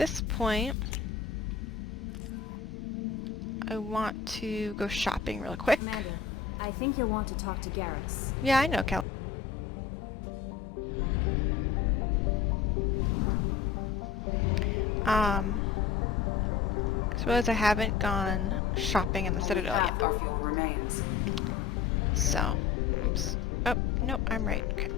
this point, I want to go shopping real quick. Amanda, I think you'll want to talk to Garrus. Yeah, I know, Kel. Suppose I haven't gone shopping in the Citadel yet. Our fuel remains. So, oops. Oh, no, I'm right. Okay.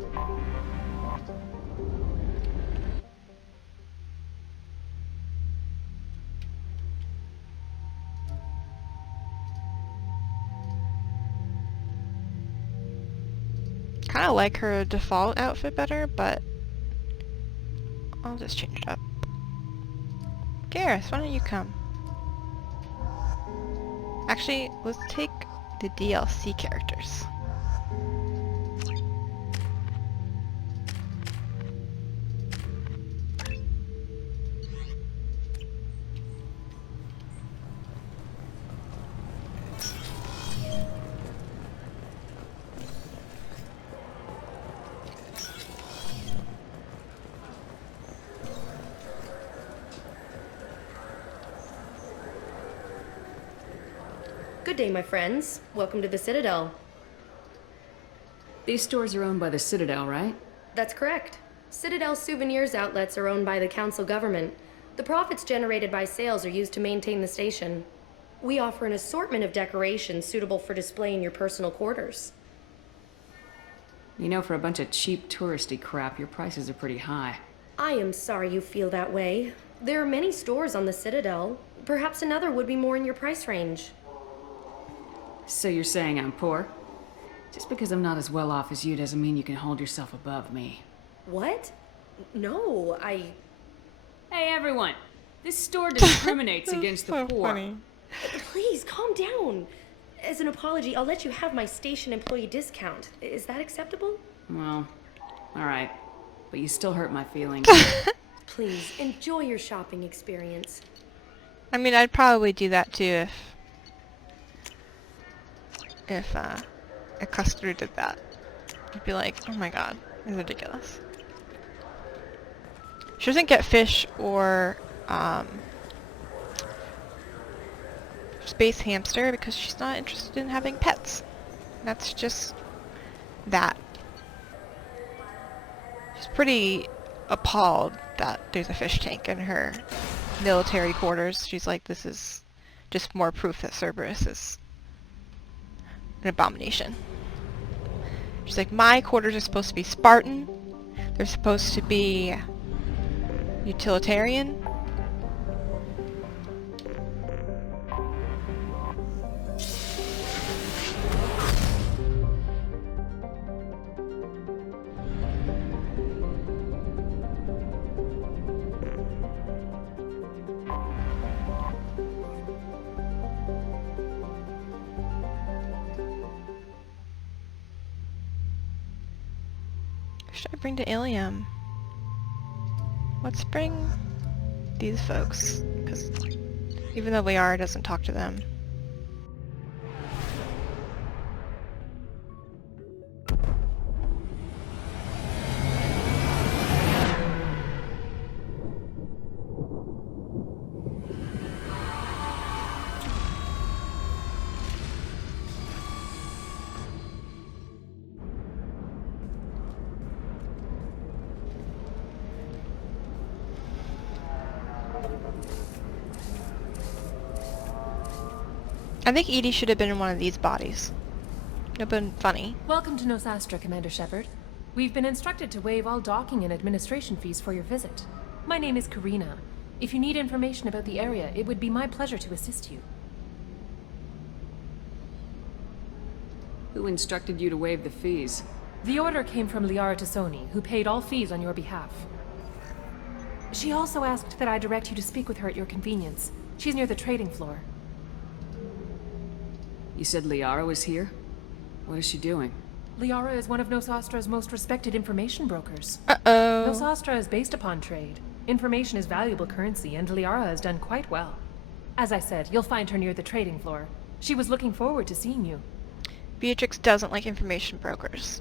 Kind of like her default outfit better, but I'll just change it up. Garrus, why don't you come? Actually, let's take the DLC characters. Good day, my friends. Welcome to the Citadel. These stores are owned by the Citadel, right? That's correct. Citadel souvenirs outlets are owned by the council government. The profits generated by sales are used to maintain the station. We offer an assortment of decorations suitable for display in your personal quarters. You know, for a bunch of cheap touristy crap, your prices are pretty high. I am sorry you feel that way. There are many stores on the Citadel. Perhaps another would be more in your price range. So you're saying I'm poor? Just because I'm not as well off as you doesn't mean you can hold yourself above me. What? No, Hey everyone! This store discriminates against the so poor. Funny. Please, calm down. As an apology, I'll let you have my station employee discount. Is that acceptable? Well, alright. But you still hurt my feelings. Please, enjoy your shopping experience. I mean, I'd probably do that too if a customer did that. I'd be like, oh my god, it's ridiculous. She doesn't get fish or space hamster because she's not interested in having pets. That's just that. She's pretty appalled that there's a fish tank in her military quarters. She's like, this is just more proof that Cerberus is an abomination. She's like, my quarters are supposed to be Spartan. They're supposed to be utilitarian. Should I bring to Illium? Let's bring these folks, because even though Liara doesn't talk to them. I think Edie should have been in one of these bodies. It would have been funny. Welcome to Nosastra, Commander Shepard. We've been instructed to waive all docking and administration fees for your visit. My name is Karina. If you need information about the area, it would be my pleasure to assist you. Who instructed you to waive the fees? The order came from Liara Tassoni, who paid all fees on your behalf. She also asked that I direct you to speak with her at your convenience. She's near the trading floor. You said Liara was here? What is she doing? Liara is one of Nosastra's most respected information brokers. Uh-oh. Nosastra is based upon trade. Information is valuable currency, and Liara has done quite well. As I said, you'll find her near the trading floor. She was looking forward to seeing you. Beatrix doesn't like information brokers.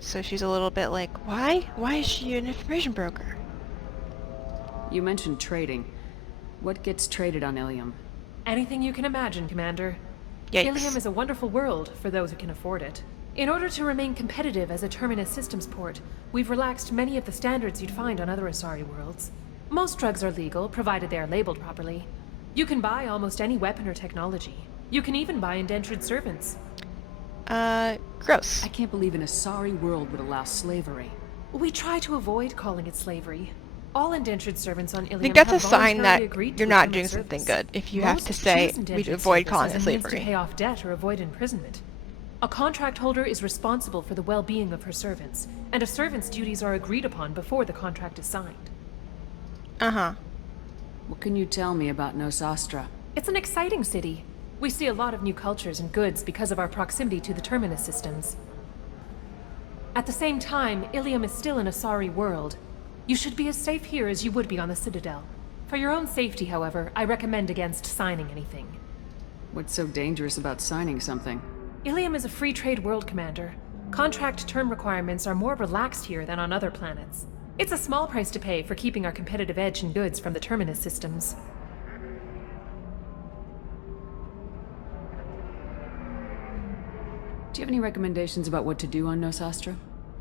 So she's a little bit like, why? Why is she an information broker? You mentioned trading. What gets traded on Illium? Anything you can imagine, Commander. Yikes. Illium is a wonderful world for those who can afford it. In order to remain competitive as a Terminus systems port, we've relaxed many of the standards you'd find on other Asari worlds. Most drugs are legal, provided they are labeled properly. You can buy almost any weapon or technology. You can even buy indentured servants. Gross. I can't believe an Asari world would allow slavery. We try to avoid calling it slavery. All indentured servants on Illium I think that's a have sign that voluntarily agreed to you're not return doing to something service. good if you have Most to say choose we indentured avoid service calling as it a means to slavery. pay off debt or avoid imprisonment. A contract holder is responsible for the well-being of her servants, and a servant's duties are agreed upon before the contract is signed. Uh-huh. What can you tell me about Nosastra? It's an exciting city. We see a lot of new cultures and goods because of our proximity to the Terminus systems. At the same time, Illium is still an Asari world. You should be as safe here as you would be on the Citadel. For your own safety, however, I recommend against signing anything. What's so dangerous about signing something? Illium is a free trade world, Commander. Contract term requirements are more relaxed here than on other planets. It's a small price to pay for keeping our competitive edge in goods from the Terminus systems. Do you have any recommendations about what to do on Nosastra?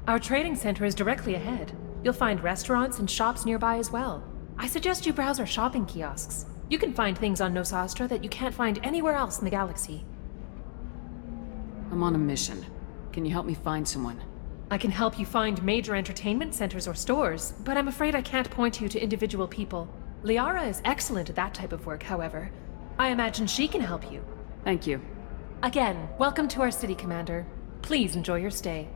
Our trading center is directly ahead. You'll find restaurants and shops nearby as well. I suggest you browse our shopping kiosks. You can find things on Nosastra that you can't find anywhere else in the galaxy. I'm on a mission. Can you help me find someone? I can help you find major entertainment centers or stores, but I'm afraid I can't point you to individual people. Liara is excellent at that type of work, however. I imagine she can help you. Thank you. Again, welcome to our city, Commander. Please enjoy your stay.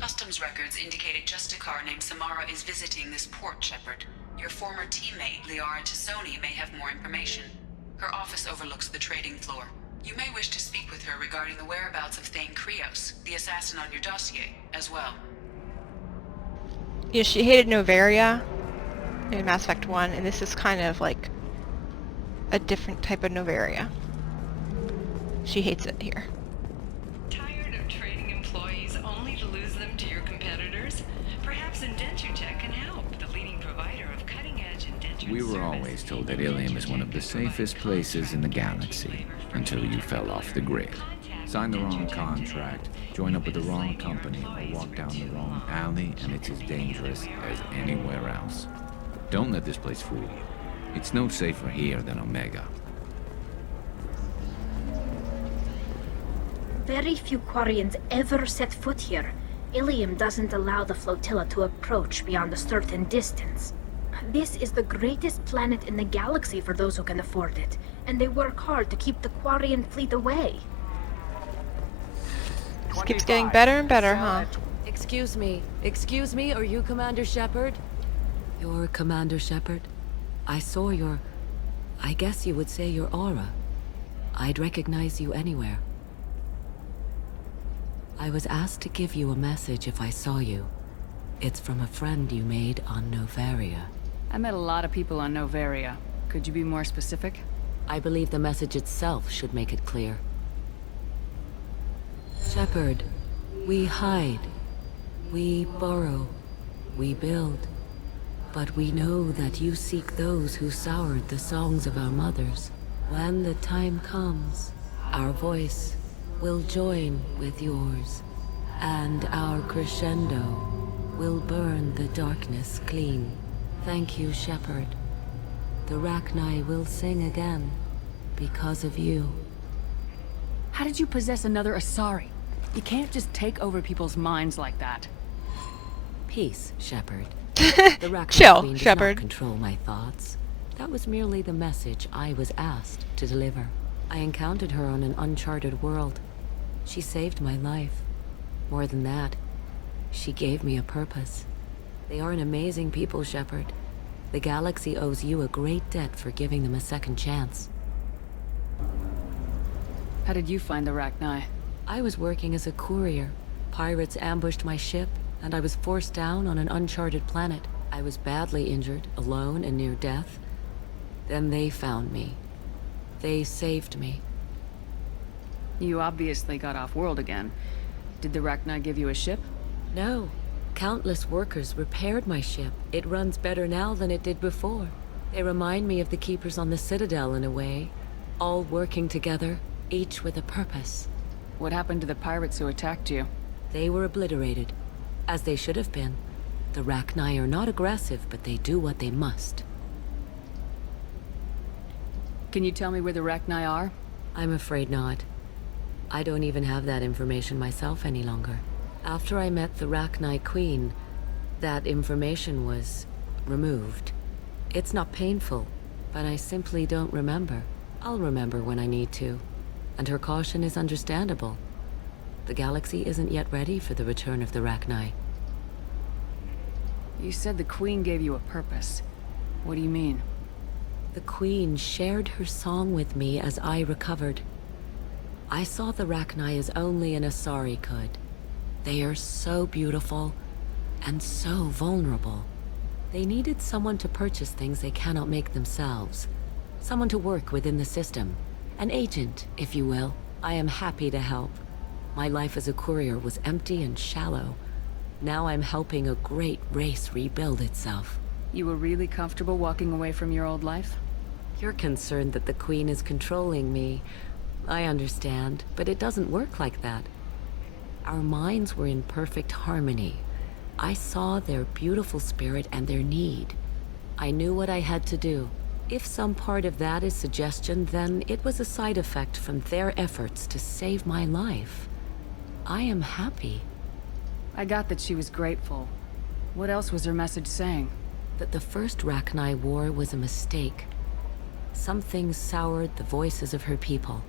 Customs records indicated just a car named Samara is visiting this port, Shepard. Your former teammate, Liara Tassoni, may have more information. Her office overlooks the trading floor. You may wish to speak with her regarding the whereabouts of Thane Krios, the assassin on your dossier, as well. Yeah, she hated Novaria in Mass Effect 1, and this is kind of like a different type of Novaria. She hates it here. Tired of trading employees only to lose them to your competitors? Perhaps Indenture Tech can help, the leading provider of cutting-edge indentured We were service. always told that Illium is one of the safest places in the galaxy, until you fell off the grid. Sign the wrong contract, join up with the wrong company, or walk down the wrong alley, and it's as dangerous as anywhere else. Don't let this place fool you. It's no safer here than Omega. Very few Quarians ever set foot here. Illium doesn't allow the flotilla to approach beyond a certain distance. This is the greatest planet in the galaxy for those who can afford it, and they work hard to keep the Quarian fleet away. This keeps getting better and better, huh? Excuse me, are you Commander Shepard? You're Commander Shepard? I saw I guess you would say your aura. I'd recognize you anywhere. I was asked to give you a message if I saw you. It's from a friend you made on Novaria. I met a lot of people on Novaria. Could you be more specific? I believe the message itself should make it clear. Shepard, we hide. We burrow. We build. But we know that you seek those who soured the songs of our mothers. When the time comes, our voice will join with yours, and our crescendo will burn the darkness clean. Thank you, Shepard. The Rachni will sing again because of you. How did you possess another Asari? You can't just take over people's minds like that. Peace, Shepard. The Rachni Chill, Queen does Shepard. not control my thoughts. That was merely the message I was asked to deliver. I encountered her on an uncharted world. She saved my life. More than that, she gave me a purpose. They are an amazing people, Shepard. The galaxy owes you a great debt for giving them a second chance. How did you find the Rachni? I was working as a courier. Pirates ambushed my ship, and I was forced down on an uncharted planet. I was badly injured, alone and near death. Then they found me. They saved me. You obviously got off-world again. Did the Rachni give you a ship? No, Countless workers repaired my ship. It runs better now than it did before. They remind me of the Keepers on the Citadel in a way. All working together, each with a purpose. What happened to the pirates who attacked you? They were obliterated, as they should have been. The Rachni are not aggressive, but they do what they must. Can you tell me where the Rachni are? I'm afraid not. I don't even have that information myself any longer. After I met the Rachni Queen, that information was removed. It's not painful, but I simply don't remember. I'll remember when I need to, and her caution is understandable. The galaxy isn't yet ready for the return of the Rachni. You said the Queen gave you a purpose. What do you mean? The Queen shared her song with me as I recovered. I saw the Rachni as only an Asari could. They are so beautiful, and so vulnerable. They needed someone to purchase things they cannot make themselves. Someone to work within the system. An agent, if you will. I am happy to help. My life as a courier was empty and shallow. Now I'm helping a great race rebuild itself. You were really comfortable walking away from your old life? You're concerned that the Queen is controlling me. I understand, but it doesn't work like that. Our minds were in perfect harmony. I saw their beautiful spirit and their need. I knew what I had to do. If some part of that is suggestion, then it was a side effect from their efforts to save my life. I am happy. I got that she was grateful. What else was her message saying? That the first Rachni war was a mistake. Some things soured the voices of her people.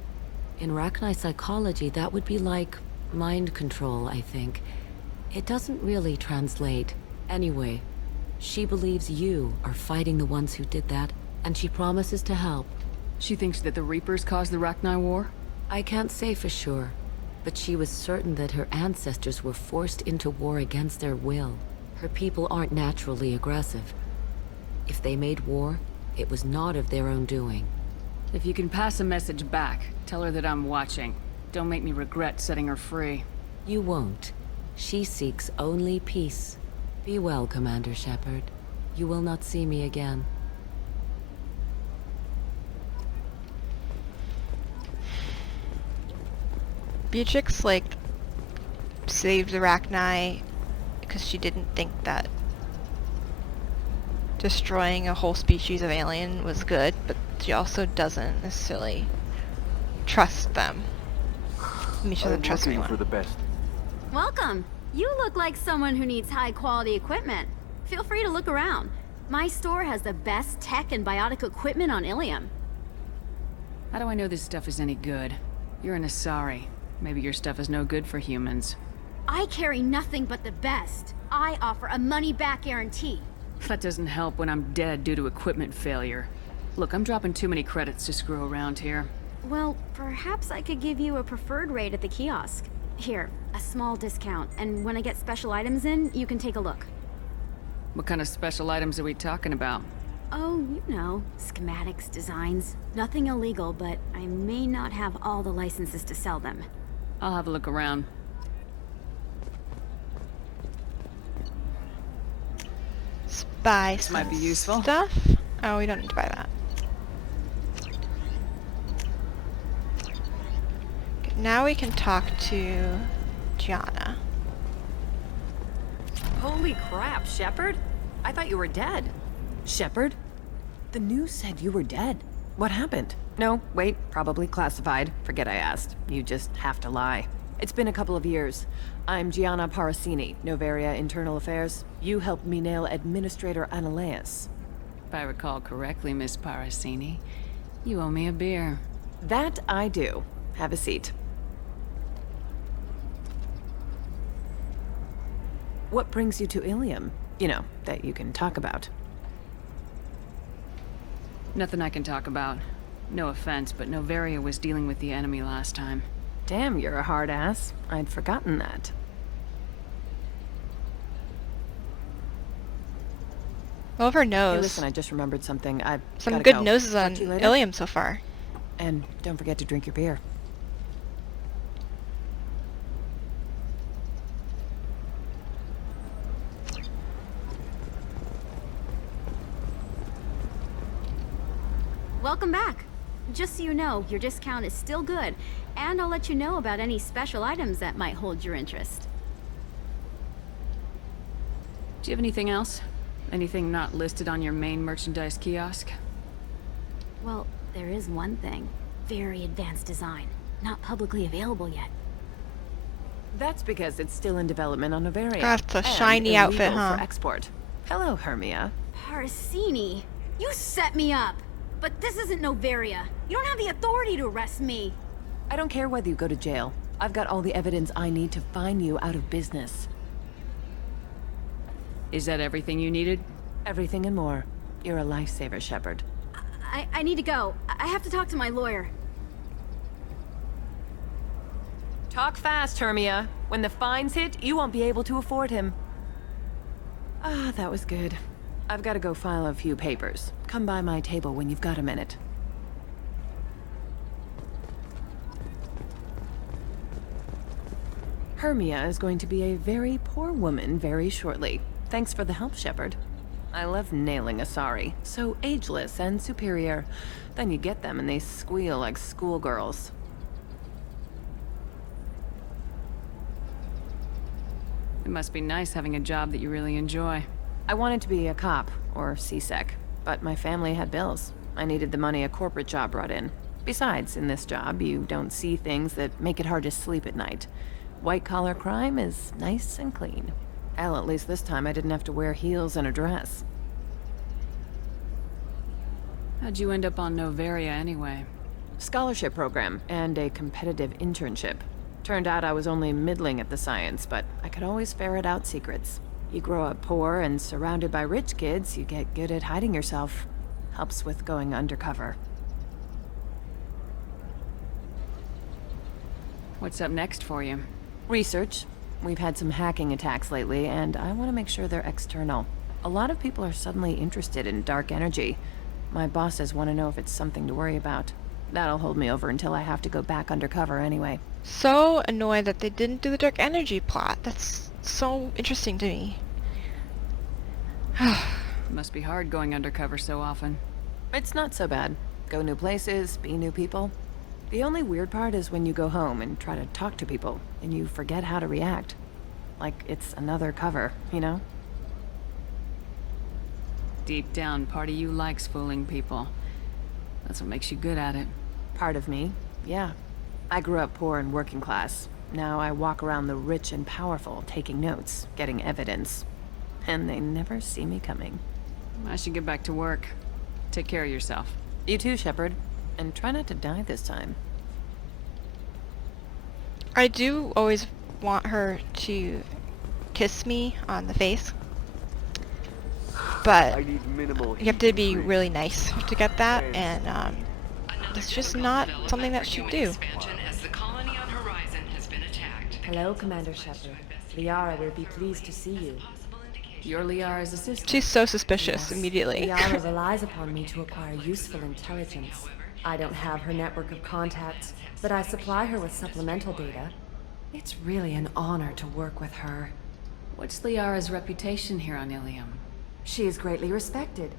In Rachni psychology, that would be like mind control, I think. It doesn't really translate. Anyway, she believes you are fighting the ones who did that, and she promises to help. She thinks that the Reapers caused the Rachni War? I can't say for sure, but she was certain that her ancestors were forced into war against their will. Her people aren't naturally aggressive. If they made war, it was not of their own doing. If you can pass a message back, tell her that I'm watching. Don't make me regret setting her free. You won't. She seeks only peace. Be well, Commander Shepard. You will not see me again. Beatrix, like, saved the Rachni because she didn't think that destroying a whole species of alien was good, but she also doesn't necessarily trust them. I mean, she doesn't trust anyone. For the best. Welcome. You look like someone who needs high-quality equipment. Feel free to look around. My store has the best tech and biotic equipment on Illium. How do I know this stuff is any good? You're an Asari. Maybe your stuff is no good for humans. I carry nothing but the best. I offer a money-back guarantee. That doesn't help when I'm dead due to equipment failure. Look, I'm dropping too many credits to screw around here. Well, perhaps I could give you a preferred rate at the kiosk. Here, a small discount, and when I get special items in, you can take a look. What kind of special items are we talking about? Oh, you know, schematics, designs. Nothing illegal, but I may not have all the licenses to sell them. I'll have a look around. Buy This might be useful. stuff. Oh, we don't need to buy that. Okay, now we can talk to Gianna. Holy crap, Shepard? I thought you were dead. Shepard? The news said you were dead. What happened? No, wait, probably classified. Forget I asked. You just have to lie. It's been a couple of years. I'm Gianna Parasini, Novaria Internal Affairs. You helped me nail Administrator Analeas. If I recall correctly, Miss Parasini, you owe me a beer. That I do. Have a seat. What brings you to Illium? You know, that you can talk about. Nothing I can talk about. No offense, but Novaria was dealing with the enemy last time. Damn, you're a hard ass. I'd forgotten that. Over nose. Hey, listen, I just remembered something. I've Some gotta good go. noses Talk on to you later. Illium so far. And don't forget to drink your beer. Welcome back. Just so you know, your discount is still good, and I'll let you know about any special items that might hold your interest. Do you have anything else? Anything not listed on your main merchandise kiosk? Well, there is one thing. Very advanced design. Not publicly available yet. That's because it's still in development on Noveria. That's a and shiny illegal outfit, huh? For export. Hello, Hermia. Parasini, you set me up. But this isn't Noveria. You don't have the authority to arrest me. I don't care whether you go to jail. I've got all the evidence I need to find you out of business. Is that everything you needed? Everything and more. You're a lifesaver, Shepard. I need to go. I have to talk to my lawyer. Talk fast, Hermia. When the fines hit, you won't be able to afford him. Ah, that was good. I've got to go file a few papers. Come by my table when you've got a minute. Hermia is going to be a very poor woman very shortly. Thanks for the help, Shepard. I love nailing Asari. So ageless and superior. Then you get them and they squeal like schoolgirls. It must be nice having a job that you really enjoy. I wanted to be a cop, or CSEC, but my family had bills. I needed the money a corporate job brought in. Besides, in this job, you don't see things that make it hard to sleep at night. White-collar crime is nice and clean. Hell, at least this time I didn't have to wear heels and a dress. How'd you end up on Noveria anyway? Scholarship program, and a competitive internship. Turned out I was only middling at the science, but I could always ferret out secrets. You grow up poor and surrounded by rich kids, you get good at hiding yourself. Helps with going undercover. What's up next for you? Research. We've had some hacking attacks lately, and I want to make sure they're external. A lot of people are suddenly interested in dark energy. My bosses want to know if it's something to worry about. That'll hold me over until I have to go back undercover anyway. So annoyed that they didn't do the dark energy plot. That's so interesting to me. Must be hard going undercover so often. It's not so bad. Go new places, be new people. The only weird part is when you go home and try to talk to people, and you forget how to react. Like it's another cover, you know? Deep down, part of you likes fooling people. That's what makes you good at it. Part of me, yeah. I grew up poor and working class. Now I walk around the rich and powerful, taking notes, getting evidence. And they never see me coming. I should get back to work. Take care of yourself. You too, Shepard. And try not to die this time. I do always want her to kiss me on the face. But you have to be really nice to get that, and it's just not something that she'd do. Hello, Commander Shepard. Liara will be pleased to see you. You're Liara's assistant. She's so suspicious immediately. Liara relies upon me to acquire useful intelligence. I don't have her network of contacts, but I supply her with supplemental data. It's really an honor to work with her. What's Liara's reputation here on Illium? She is greatly respected.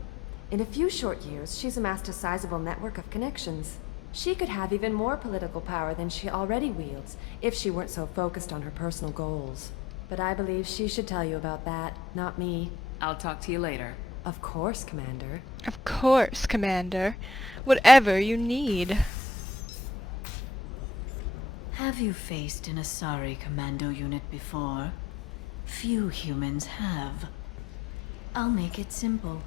In a few short years, she's amassed a sizable network of connections. She could have even more political power than she already wields, if she weren't so focused on her personal goals. But I believe she should tell you about that, not me. I'll talk to you later. Of course, Commander. Of course, Commander. Whatever you need. Have you faced an Asari commando unit before? Few humans have. I'll make it simple.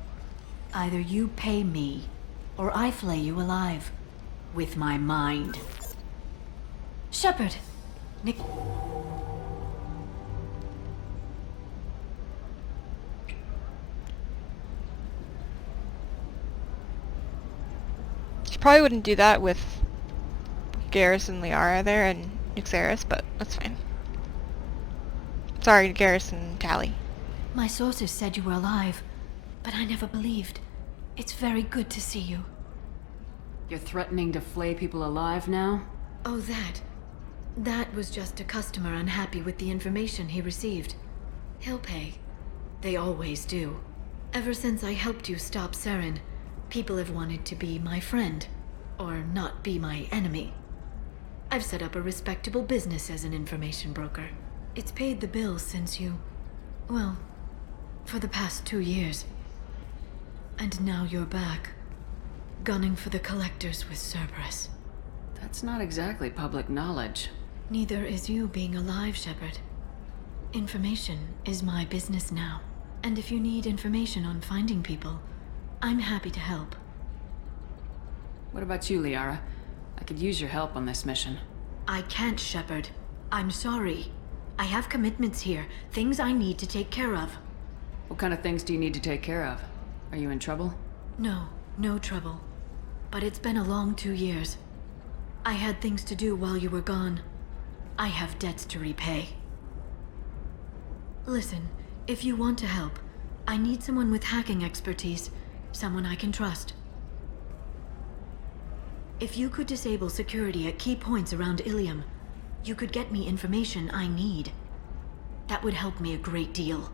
Either you pay me, or I flay you alive. With my mind. Shepard! Nick... She probably wouldn't do that with Garrus and Liara there and Nyxeris, but that's fine. Sorry, Garrus and Tally. My sources said you were alive, but I never believed. It's very good to see you. You're threatening to flay people alive now? Oh, that was just a customer unhappy with the information he received. He'll pay. They always do. Ever since I helped you stop Saren, People have wanted to be my friend, or not be my enemy. I've set up a respectable business as an information broker. It's paid the bills since you... well, for the past 2 years. And now you're back, gunning for the collectors with Cerberus. That's not exactly public knowledge. Neither is you being alive, Shepard. Information is my business now. And if you need information on finding people, I'm happy to help. What about you, Liara? I could use your help on this mission. I can't, Shepard. I'm sorry. I have commitments here, things I need to take care of. What kind of things do you need to take care of? Are you in trouble? No, no trouble. But it's been a long 2 years. I had things to do while you were gone. I have debts to repay. Listen, if you want to help, I need someone with hacking expertise, someone I can trust. If you could disable security at key points around Illium, you could get me information I need. That would help me a great deal.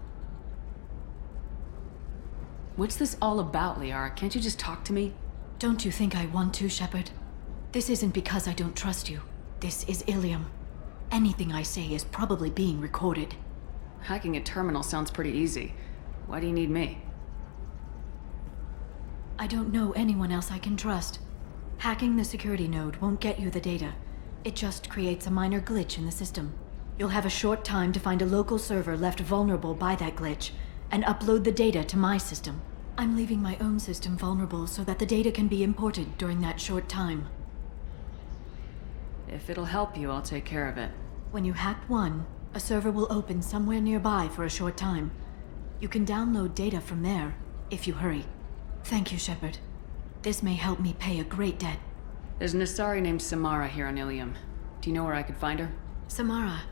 What's this all about, Liara? Can't you just talk to me? Don't you think I want to, Shepard? This isn't because I don't trust you. This is Illium. Anything I say is probably being recorded. Hacking a terminal sounds pretty easy. Why do you need me? I don't know anyone else I can trust. Hacking the security node won't get you the data. It just creates a minor glitch in the system. You'll have a short time to find a local server left vulnerable by that glitch, and upload the data to my system. I'm leaving my own system vulnerable so that the data can be imported during that short time. If it'll help you, I'll take care of it. When you hack one, a server will open somewhere nearby for a short time. You can download data from there, if you hurry. Thank you, Shepard. This may help me pay a great debt. There's an Asari named Samara here on Illium. Do you know where I could find her? Samara?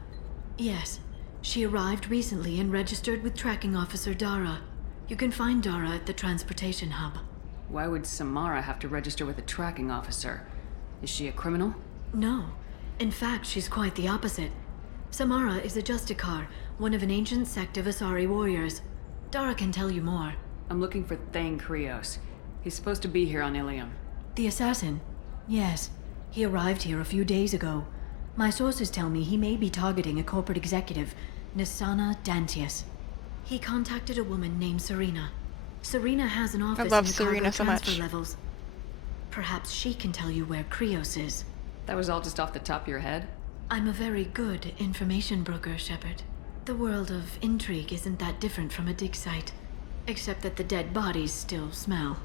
Yes. She arrived recently and registered with Tracking Officer Dara. You can find Dara at the transportation hub. Why would Samara have to register with a tracking officer? Is she a criminal? No. In fact, she's quite the opposite. Samara is a Justicar, one of an ancient sect of Asari warriors. Dara can tell you more. I'm looking for Thane Krios. He's supposed to be here on Illium. The assassin? Yes. He arrived here a few days ago. My sources tell me he may be targeting a corporate executive, Nisana Dantius. He contacted a woman named Serena. Serena has an office love in the Serena cargo so transfer much. levels. Perhaps she can tell you where Krios is. That was all just off the top of your head? I'm a very good information broker, Shepard. The world of intrigue isn't that different from a dig site, except that the dead bodies still smell.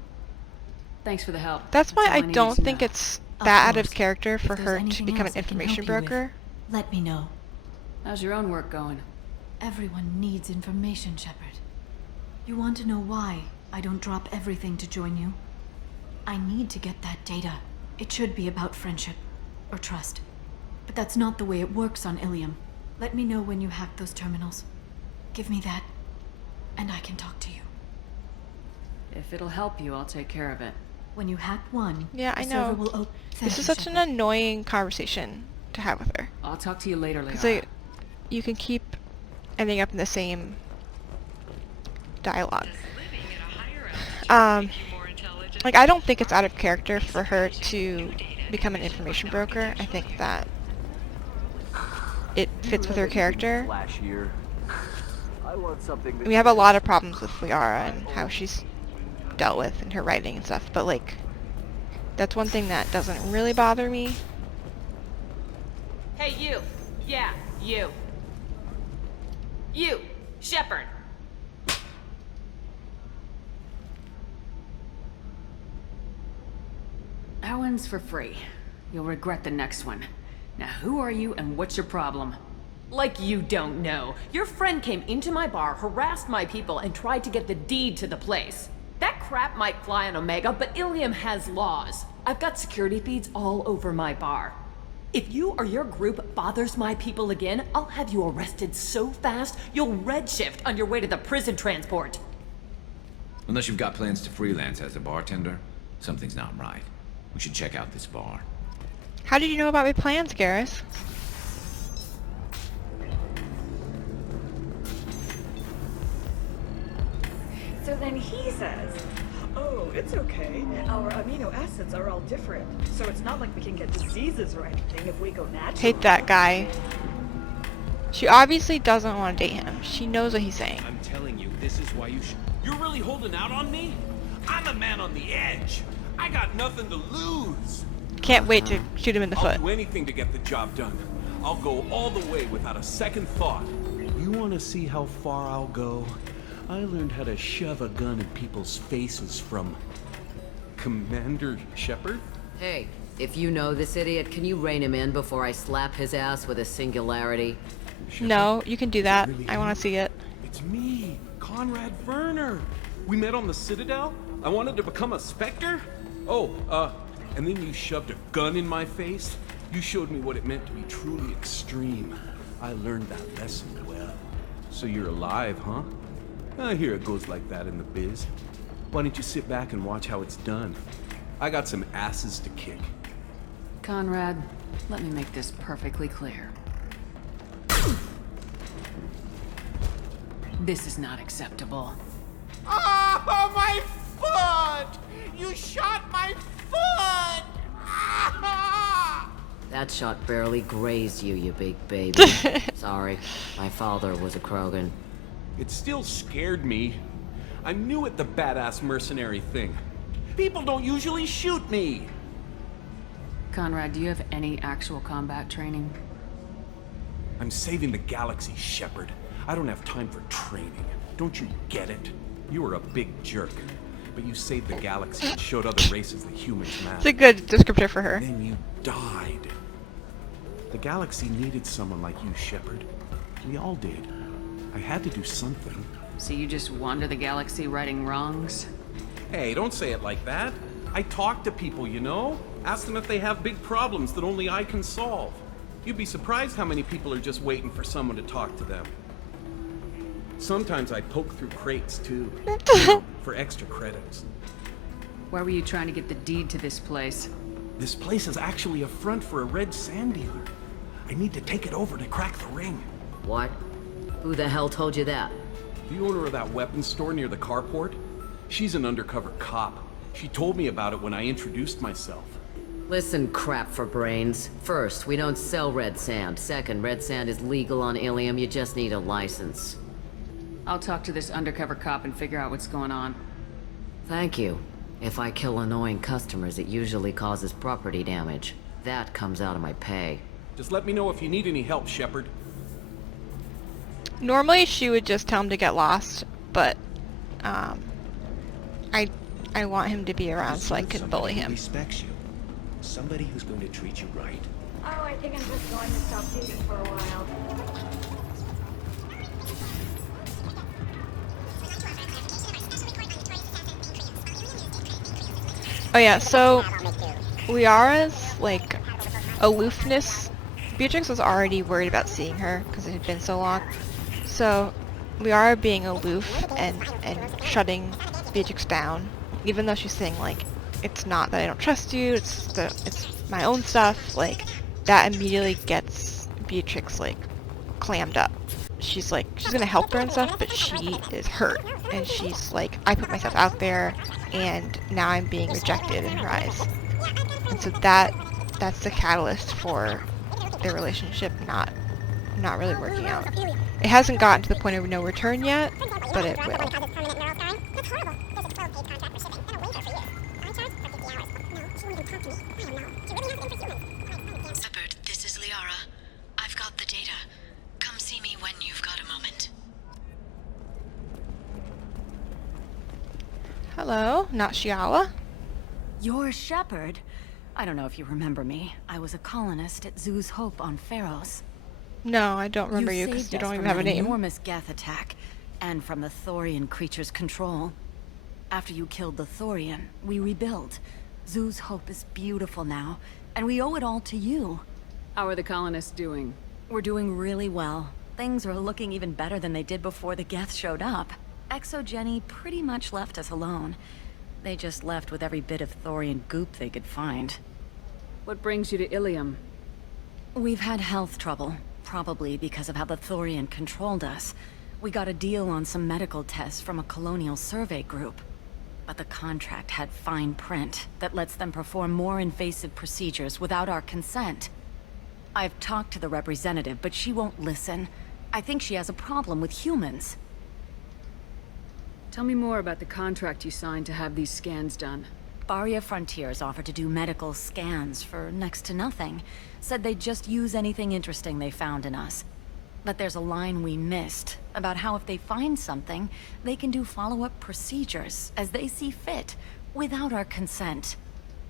Thanks for the help. That's why all I needed don't to think know. it's that out of course. character for If there's her to anything become an else I can information help you with, broker. Let me know. How's your own work going? Everyone needs information, Shepard. You want to know why I don't drop everything to join you? I need to get that data. It should be about friendship, or trust. But that's not the way it works on Illium. Let me know when you hack those terminals. Give me that, and I can talk to you. If it'll help you, I'll take care of it. When you hack one, Yeah, I the server know. will This is such an annoying conversation to have with her. I'll talk to you later, Liara. Because you can keep ending up in the same dialogue. Like, I don't think it's out of character for her to become an information broker. I think that it fits with her character. We have a lot of problems with Liara and how she's dealt with in her writing and stuff, but like, that's one thing that doesn't really bother me. Hey, you! Yeah, you! You! Shepard! That one's for free. You'll regret the next one. Now, who are you and what's your problem? Like you don't know. Your friend came into my bar, harassed my people, and tried to get the deed to the place. That crap might fly on Omega, but Illium has laws. I've got security feeds all over my bar. If you or your group bothers my people again, I'll have you arrested so fast, you'll redshift on your way to the prison transport. Unless you've got plans to freelance as a bartender, something's not right. We should check out this bar. How did you know about my plans, Garrus? So then he says, Oh, it's okay. Our amino acids are all different, so it's not like we can get diseases or anything if we go natural. Hate that guy. She obviously doesn't want to date him. She knows what he's saying. I'm telling you, this is why you should... You're really holding out on me? I'm a man on the edge. I got nothing to lose. Can't wait to shoot him in the foot. I'll do anything to get the job done. I'll go all the way without a second thought. You want to see how far I'll go? I learned how to shove a gun in people's faces from Commander Shepard. Hey, if you know this idiot, can you rein him in before I slap his ass with a singularity? No, you can do that. I want to see it. It's me, Conrad Verner. We met on the Citadel. I wanted to become a Spectre. Oh, and then you shoved a gun in my face. You showed me what it meant to be truly extreme. I learned that lesson well. So you're alive, huh? I hear it goes like that in the biz. Why don't you sit back and watch how it's done? I got some asses to kick. Conrad, let me make this perfectly clear. This is not acceptable. Oh, my foot! You shot my foot! That shot barely grazed you, you big baby. Sorry, my father was a Krogan. It still scared me. I'm new at the badass mercenary thing. People don't usually shoot me. Conrad, do you have any actual combat training? I'm saving the galaxy, Shepard. I don't have time for training. Don't you get it? You were a big jerk, but you saved the galaxy and showed other races that humans matter. It's a good descriptor for her. Then you died. The galaxy needed someone like you, Shepard. We all did. I had to do something. So you just wander the galaxy righting wrongs? Hey, don't say it like that. I talk to people, you know? Ask them if they have big problems that only I can solve. You'd be surprised how many people are just waiting for someone to talk to them. Sometimes I poke through crates, too. For extra credits. Why were you trying to get the deed to this place? This place is actually a front for a red sand dealer. I need to take it over to crack the ring. What? Who the hell told you that? The owner of that weapons store near the carport. She's an undercover cop. She told me about it when I introduced myself. Listen, crap for brains. First, we don't sell red sand. Second, red sand is legal on Illium. You just need a license. I'll talk to this undercover cop and figure out what's going on. Thank you. If I kill annoying customers, it usually causes property damage. That comes out of my pay. Just let me know if you need any help, Shepard. Normally she would just tell him to get lost, but I want him to be around so I can bully him. Respects you. Somebody who's going to treat you right. Oh, I think I'm just going to stop dating for a while. Oh yeah, so Liara's like aloofness. Beatrix was already worried about seeing her because it had been so long. So Liara being aloof and shutting Beatrix down, even though she's saying like it's not that I don't trust you, it's my own stuff, like that immediately gets Beatrix like clammed up. She's like, she's gonna help her and stuff, but she is hurt, and she's like, I put myself out there and now I'm being rejected in her eyes. And so that's the catalyst for their relationship not really working out. It hasn't gotten to the point of no return yet, but it will. Shepard, this is Liara. I've got the data. Come see me when you've got a moment. Hello, not Shiala. You're Shepard. I don't know if you remember me. I was a colonist at Zoo's Hope on Pharos. No, I don't remember you because saved you us don't even from have a that name. enormous Geth attack, and from the Thorian creature's control. After you killed the Thorian, we rebuilt. Zoo's Hope is beautiful now, and we owe it all to you. How are the colonists doing? We're doing really well. Things are looking even better than they did before the Geth showed up. Exogeny pretty much left us alone. They just left with every bit of Thorian goop they could find. What brings you to Illium? We've had health trouble, probably because of how the Thorian controlled us. We got a deal on some medical tests from a colonial survey group. but the contract had fine print that lets them perform more invasive procedures without our consent. I've talked to the representative, but she won't listen. I think she has a problem with humans. Tell me more about the contract you signed to have these scans done. Barria Frontiers offered to do medical scans for next to nothing. Said they'd just use anything interesting they found in us. But there's a line we missed about how if they find something, they can do follow-up procedures as they see fit, without our consent.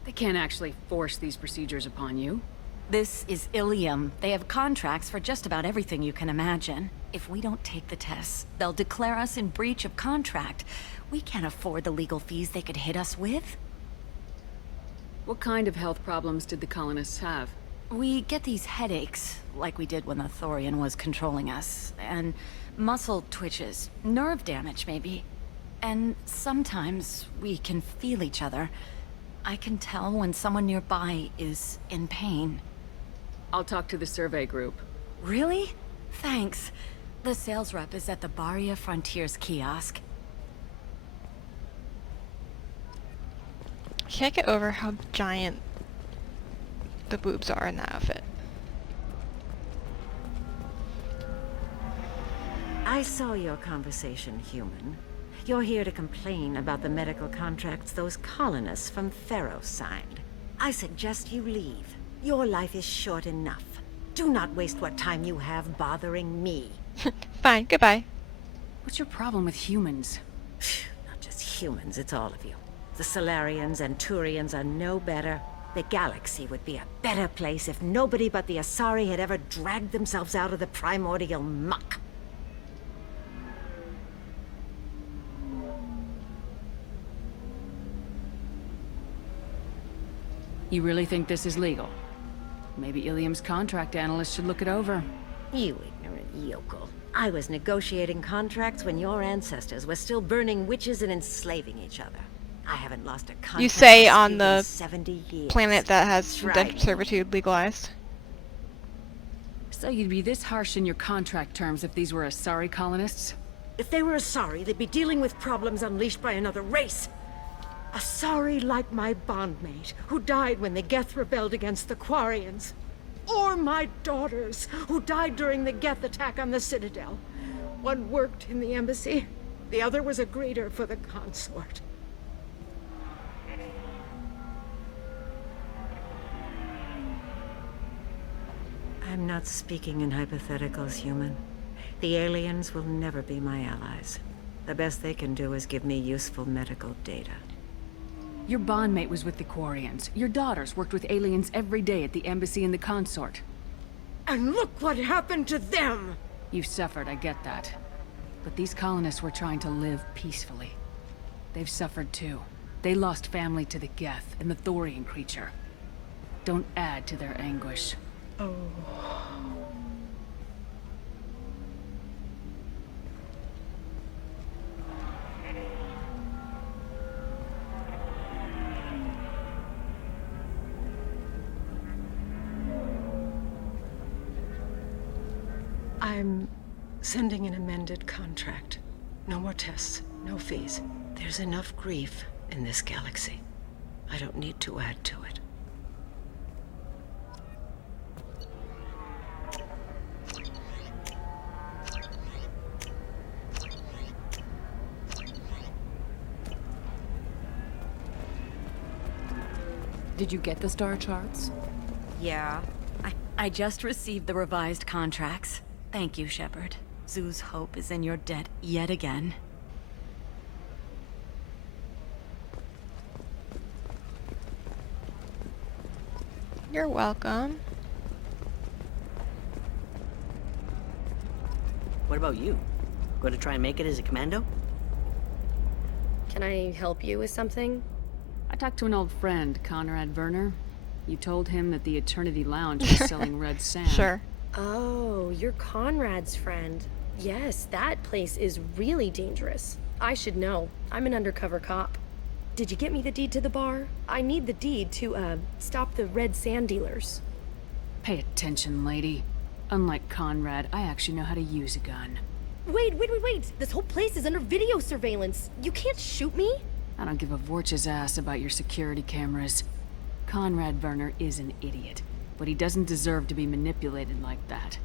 They can't actually force these procedures upon you. This is Illium. They have contracts for just about everything you can imagine. If we don't take the tests, they'll declare us in breach of contract. We can't afford the legal fees they could hit us with. What kind of health problems did the colonists have? We get these headaches, like we did when the Thorian was controlling us, and muscle twitches, nerve damage maybe. And sometimes we can feel each other. I can tell when someone nearby is in pain. I'll talk to the survey group. Really? Thanks. The sales rep is at the Barria Frontiers kiosk. Can't get over how giant the boobs are in that outfit. I saw your conversation, human. You're here to complain about the medical contracts those colonists from Theros signed. I suggest you leave. Your life is short enough. Do not waste what time you have bothering me. Fine, goodbye. What's your problem with humans? Not just humans, it's all of you. The Solarians and Turians are no better. The galaxy would be a better place if nobody but the Asari had ever dragged themselves out of the primordial muck. You really think this is legal? Maybe Illium's contract analyst should look it over. You ignorant yokel. I was negotiating contracts when your ancestors were still burning witches and enslaving each other. I haven't lost a contract. You say on in the 70 years. planet that has Try indentured me. servitude legalized. So you'd be this harsh in your contract terms if these were Asari colonists? If they were Asari, they'd be dealing with problems unleashed by another race. Asari like my bondmate, who died when the Geth rebelled against the Quarians. Or my daughters, who died during the Geth attack on the Citadel. One worked in the embassy, the other was a greeter for the consort. I'm not speaking in hypotheticals, human. The aliens will never be my allies. The best they can do is give me useful medical data. Your bondmate was with the Quarians. Your daughters worked with aliens every day at the embassy and the consort. And look what happened to them! You suffered, I get that. But these colonists were trying to live peacefully. They've suffered too. They lost family to the Geth and the Thorian creature. Don't add to their anguish. Oh. I'm sending an amended contract. No more tests, no fees. There's enough grief in this galaxy. I don't need to add to it. Did you get the star charts? Yeah. I just received the revised contracts. Thank you, Shepard. Zoo's hope is in your debt yet again. You're welcome. What about you? Going to try and make it as a commando? Can I help you with something? I talked to an old friend, Conrad Verner. You told him that the Eternity Lounge was selling red sand. Sure. Oh, you're Conrad's friend. Yes, that place is really dangerous. I should know. I'm an undercover cop. Did you get me the deed to the bar? I need the deed to, stop the red sand dealers. Pay attention, lady. Unlike Conrad, I actually know how to use a gun. Wait! This whole place is under video surveillance. You can't shoot me? I don't give a Vorch's ass about your security cameras. Conrad Verner is an idiot, but he doesn't deserve to be manipulated like that.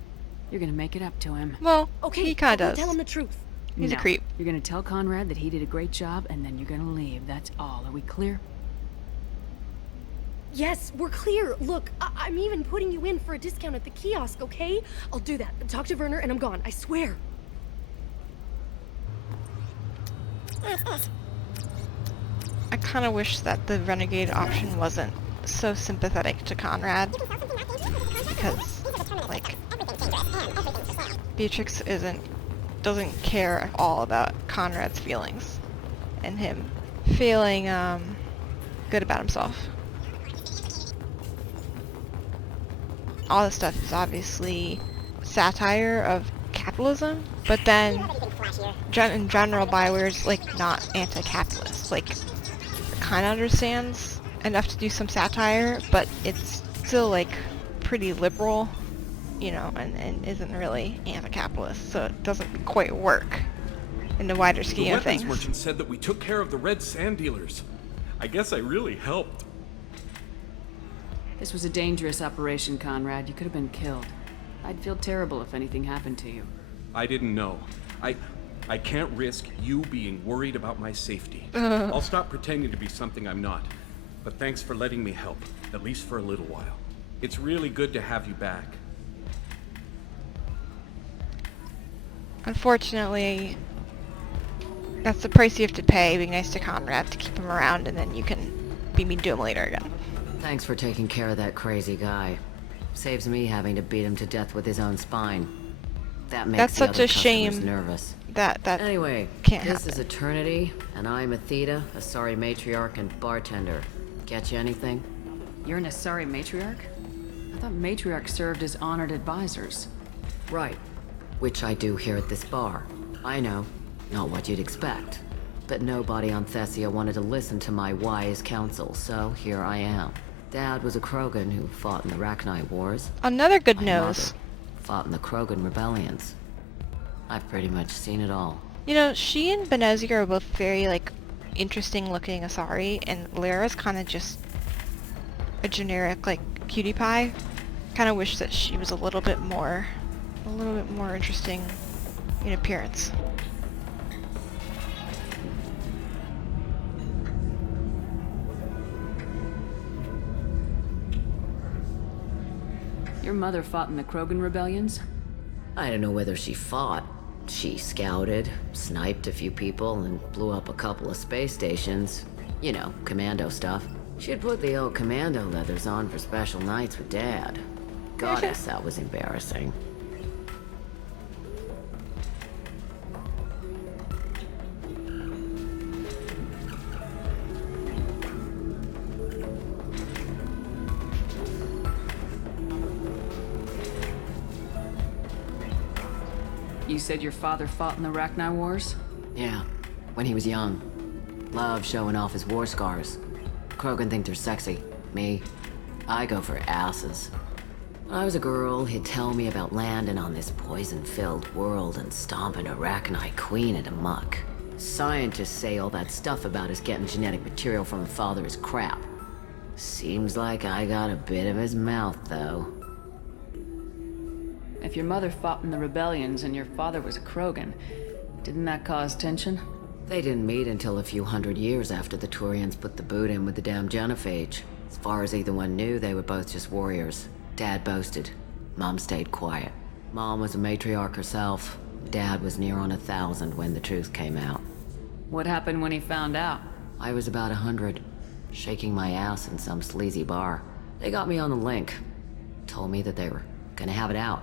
You're gonna make it up to him. Well, okay, he kinda does. Tell him the truth. He's a No. creep. You're gonna tell Conrad that he did a great job, and then you're gonna leave. That's all. Are we clear? Yes, we're clear. Look, I'm even putting you in for a discount at the kiosk, okay? I'll do that. Talk to Verner and I'm gone, I swear. I kind of wish that the renegade option wasn't so sympathetic to Conrad, because, like, Beatrix doesn't care at all about Conrad's feelings and him feeling good about himself. All this stuff is obviously satire of capitalism, but then in general, Bioware's like not anti-capitalist. Like, kind of understands enough to do some satire, but it's still like pretty liberal, you know, and isn't really anti-capitalist, so it doesn't quite work in the wider scheme of things. The weapons merchant said that we took care of the red sand dealers. I guess I really helped. This was a dangerous operation, Conrad. You could have been killed. I'd feel terrible if anything happened to you. I didn't know. I can't risk you being worried about my safety. I'll stop pretending to be something I'm not. But thanks for letting me help, at least for a little while. It's really good to have you back. Unfortunately, that's the price you have to pay, being nice to Conrad to keep him around, and then you can be mean to him later again. Thanks for taking care of that crazy guy. Saves me having to beat him to death with his own spine. That makes That's the such other a shame customers nervous. that Anyway, can't this happen. is Eternity, and I'm Athena, a sorry matriarch and bartender. Get you anything? You're an Asari matriarch? I thought matriarchs served as honored advisors. Right. Which I do here at this bar. I know, not what you'd expect. But nobody on Thessia wanted to listen to my wise counsel, so here I am. Dad was a Krogan who fought in the Rachni Wars. Another good My nose. mother fought in the Krogan rebellions. I've pretty much seen it all. You know, she and Benezia are both very, like, interesting looking Asari, and Liara's kind of just a generic, like, cutie pie. Kind of wish that she was a little bit more interesting in appearance. Your mother fought in the Krogan rebellions? I don't know whether she fought. She scouted, sniped a few people, and blew up a couple of space stations. You know, commando stuff. She'd put the old commando leathers on for special nights with Dad. Goddess, that was embarrassing. You said your father fought in the Rachni Wars? Yeah, when he was young. Loved showing off his war scars. Krogan think they're sexy. Me, I go for asses. When I was a girl, he'd tell me about landing on this poison-filled world and stomping a Rachni queen into muck. Scientists say all that stuff about us getting genetic material from the father is crap. Seems like I got a bit of his mouth, though. If your mother fought in the rebellions and your father was a Krogan, didn't that cause tension? They didn't meet until a few hundred years after the Turians put the boot in with the damn genophage. As far as either one knew, they were both just warriors. Dad boasted. Mom stayed quiet. Mom was a matriarch herself. Dad was near on 1,000 when the truth came out. What happened when he found out? I was about 100, shaking my ass in some sleazy bar. They got me on the link. Told me that they were gonna have it out,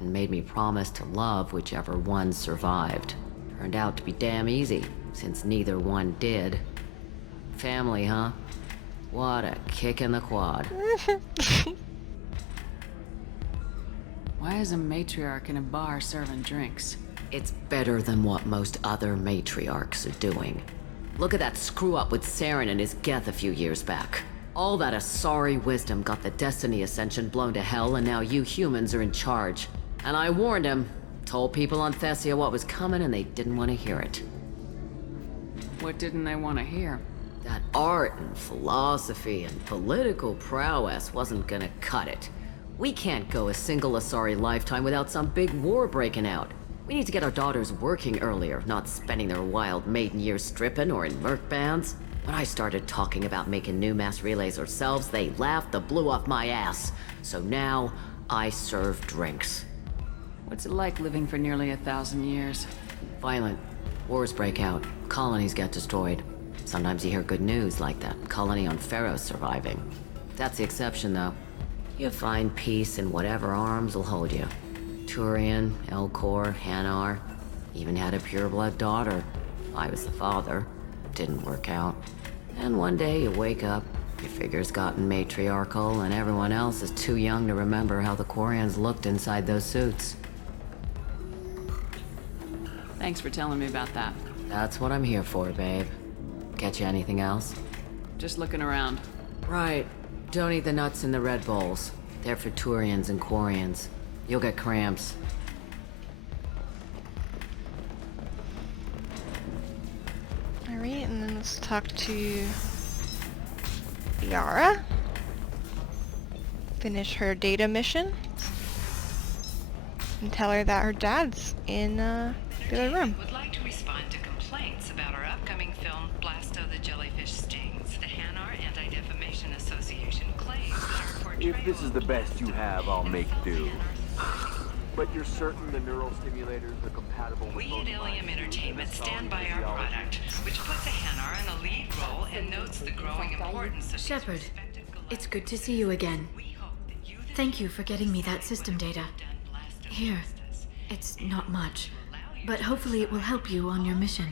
and made me promise to love whichever one survived. Turned out to be damn easy, since neither one did. Family, huh? What a kick in the quad. Why is a matriarch in a bar serving drinks? It's better than what most other matriarchs are doing. Look at that screw-up with Saren and his Geth a few years back. All that Asari wisdom got the Destiny Ascension blown to hell, and now you humans are in charge. And I warned him. Told people on Thessia what was coming, and they didn't want to hear it. What didn't they want to hear? That art and philosophy and political prowess wasn't gonna cut it. We can't go a single Asari lifetime without some big war breaking out. We need to get our daughters working earlier, not spending their wild maiden years stripping or in merc bands. When I started talking about making new mass relays ourselves, they laughed the blue off my ass. So now, I serve drinks. What's it like living for nearly 1,000 years? Violent. Wars break out. Colonies get destroyed. Sometimes you hear good news, like that colony on Pharaoh surviving. That's the exception, though. You find peace in whatever arms will hold you. Turian, Elcor, Hanar. Even had a pureblood daughter. I was the father. Didn't work out. And one day you wake up, your figure's gotten matriarchal, and everyone else is too young to remember how the Quarians looked inside those suits. Thanks for telling me about that. That's what I'm here for, babe. Get you anything else? Just looking around. Right. Don't eat the nuts in the Red Bowls. They're for Turians and Quarians. You'll get cramps. Alright, and then let's talk to Liara. Finish her data mission. And tell her that her dad's in the other room. Would like to respond to complaints about our upcoming film, Blasto the Jellyfish Stings. The Hanar Anti-Defamation Association claims that our portrayal... If this is the best you have, I'll make do. But you're certain the neural stimulators are compatible with... We at Illium Entertainment stand by our product, which puts a Hanar in a lead role and notes the growing importance of... Shepard, it's good to see you again. Thank you for getting me that system data. Here, it's not much, but hopefully it will help you on your mission.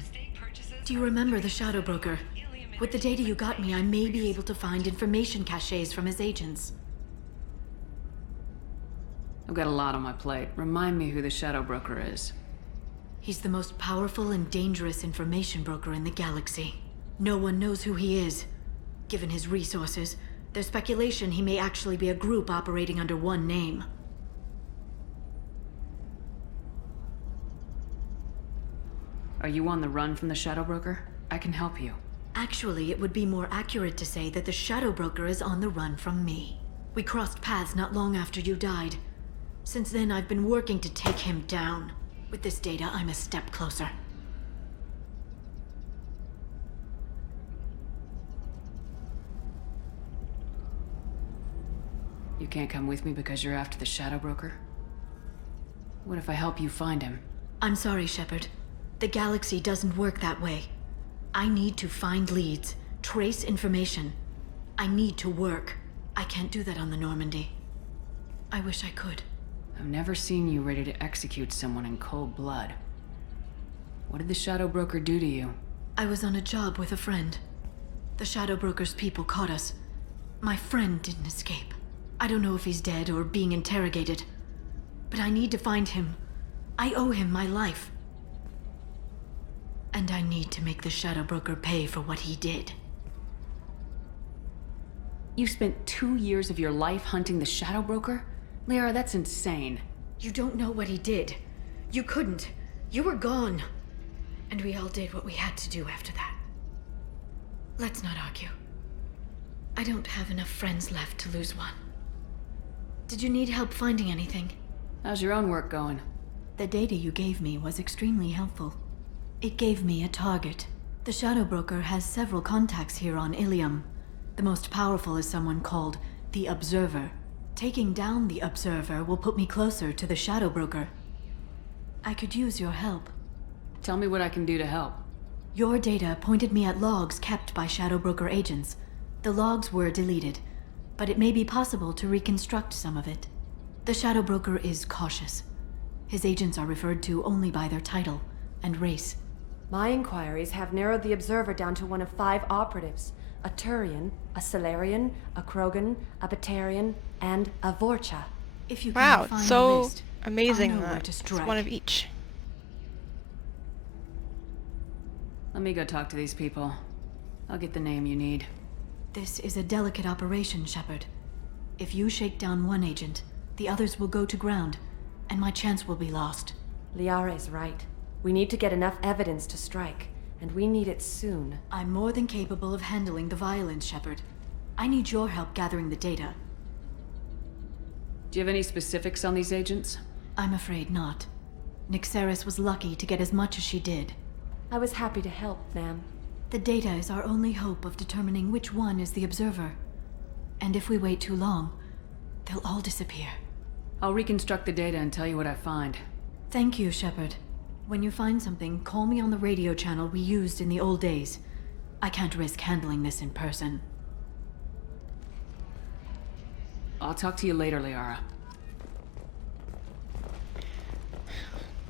Do you remember the Shadow Broker? With the data you got me, I may be able to find information caches from his agents. I've got a lot on my plate. Remind me who the Shadow Broker is. He's the most powerful and dangerous information broker in the galaxy. No one knows who he is. Given his resources, there's speculation he may actually be a group operating under one name. Are you on the run from the Shadow Broker? I can help you. Actually, it would be more accurate to say that the Shadow Broker is on the run from me. We crossed paths not long after you died. Since then, I've been working to take him down. With this data, I'm a step closer. You can't come with me because you're after the Shadow Broker? What if I help you find him? I'm sorry, Shepard. The galaxy doesn't work that way. I need to find leads, trace information. I need to work. I can't do that on the Normandy. I wish I could. I've never seen you ready to execute someone in cold blood. What did the Shadow Broker do to you? I was on a job with a friend. The Shadow Broker's people caught us. My friend didn't escape. I don't know if he's dead or being interrogated. But I need to find him. I owe him my life. And I need to make the Shadow Broker pay for what he did. You spent 2 years of your life hunting the Shadow Broker? Liara, that's insane. You don't know what he did. You couldn't. You were gone. And we all did what we had to do after that. Let's not argue. I don't have enough friends left to lose one. Did you need help finding anything? How's your own work going? The data you gave me was extremely helpful. It gave me a target. The Shadow Broker has several contacts here on Illium. The most powerful is someone called the Observer. Taking down the Observer will put me closer to the Shadow Broker. I could use your help. Tell me what I can do to help. Your data pointed me at logs kept by Shadow Broker agents. The logs were deleted, but it may be possible to reconstruct some of it. The Shadow Broker is cautious. His agents are referred to only by their title and race. My inquiries have narrowed the Observer down to one of 5 operatives. A Turian, a Solarian, a Krogan, a Batarian, and a Vorcha. If you wow, can find so the list, amazing I'll know where that to it's strike. one of each. Let me go talk to these people. I'll get the name you need. This is a delicate operation, Shepard. If you shake down one agent, the others will go to ground, and my chance will be lost. Liara is right. We need to get enough evidence to strike, and we need it soon. I'm more than capable of handling the violence, Shepard. I need your help gathering the data. Do you have any specifics on these agents? I'm afraid not. Nyxeris was lucky to get as much as she did. I was happy to help, ma'am. The data is our only hope of determining which one is the observer. And if we wait too long, they'll all disappear. I'll reconstruct the data and tell you what I find. Thank you, Shepard. When you find something, call me on the radio channel we used in the old days. I can't risk handling this in person. I'll talk to you later, Liara.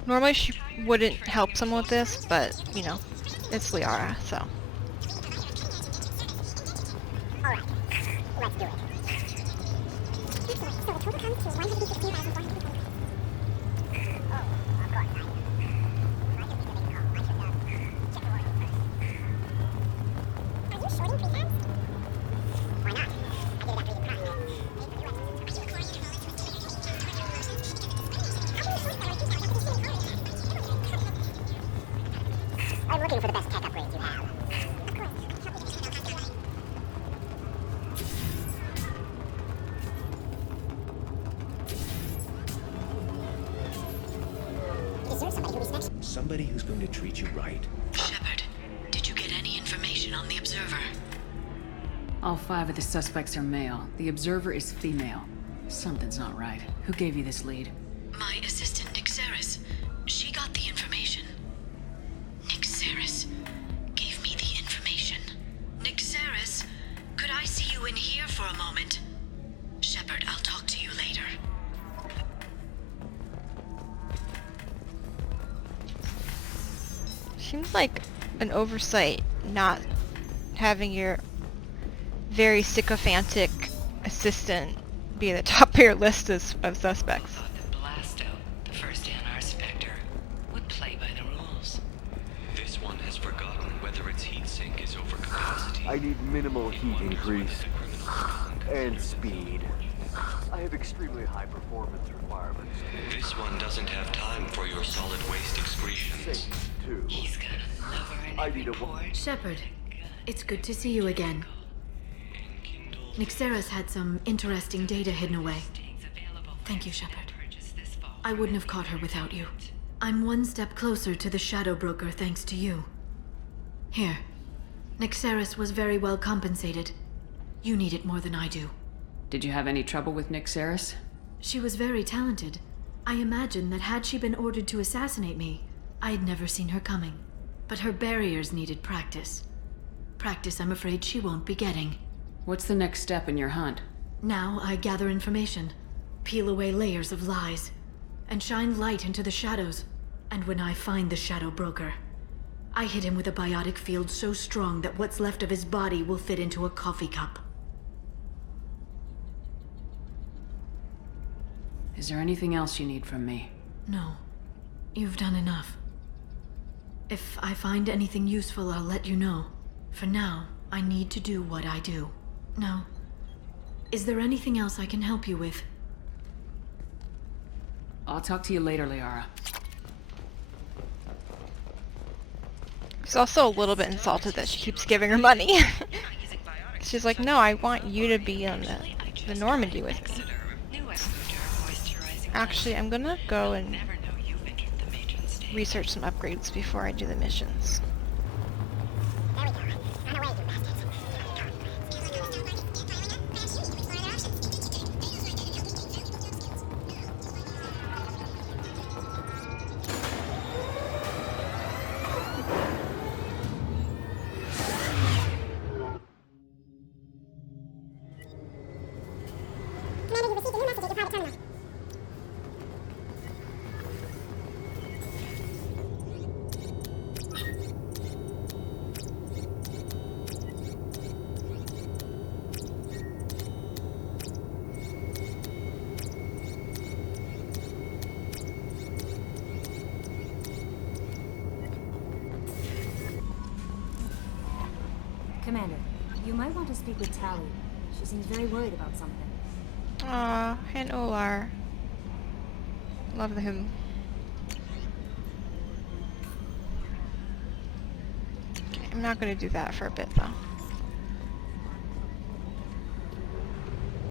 Normally she wouldn't help someone with this, but, you know, it's Liara, so. Alright, let's do it. So the total comes to 116,400. Oh, of course, I just make a big call. I should check the orders first. Are you shorting prefabs? Why not? I did it after you cried. I'm looking for the best tech upgrades you have. Of course. Is there somebody who respects? Somebody who's going to treat you right. Shepard, did you get any information on the observer? All 5 of the suspects are male. The observer is female. Something's not right. Who gave you this lead? My assistant, Nyxeris. She got the information. Nyxeris gave me the information. Nyxeris, could I see you in here for a moment? Shepard, I'll talk to you later. Seems like an oversight not having your very sycophantic assistant be at the top of your list of suspects. Blasto, the first NR Spectre, would play by the rules. This one has forgotten whether its heat sink is over capacity. I need minimal heat increase. And speed. I have extremely high performance requirements. This one doesn't have time for your solid waste excretions. He's got another report. Shepard, it's good to see you again. Nyxeris had some interesting data hidden away. Thank you, Shepard. I wouldn't have caught her without you. I'm one step closer to the Shadow Broker thanks to you. Here. Nyxeris was very well compensated. You need it more than I do. Did you have any trouble with Nyxeris? She was very talented. I imagine that had she been ordered to assassinate me, I'd never seen her coming. But her barriers needed practice. Practice I'm afraid she won't be getting. What's the next step in your hunt? Now I gather information, peel away layers of lies, and shine light into the shadows. And when I find the Shadow Broker, I hit him with a biotic field so strong that what's left of his body will fit into a coffee cup. Is there anything else you need from me? No. You've done enough. If I find anything useful, I'll let you know. For now, I need to do what I do. Now, is there anything else I can help you with? I'll talk to you later, Liara. She's also a little bit insulted that she keeps giving her money. She's like, no, I want you to be on the Normandy with me. Actually, I'm gonna go and research some upgrades before I do the missions. There we go. Run away, you bastards. Commander, you received a new message at your private terminal. Commander, you might want to speak with Tally. She seems very worried about something. Aw, and Olar. Love him. I'm not going to do that for a bit, though.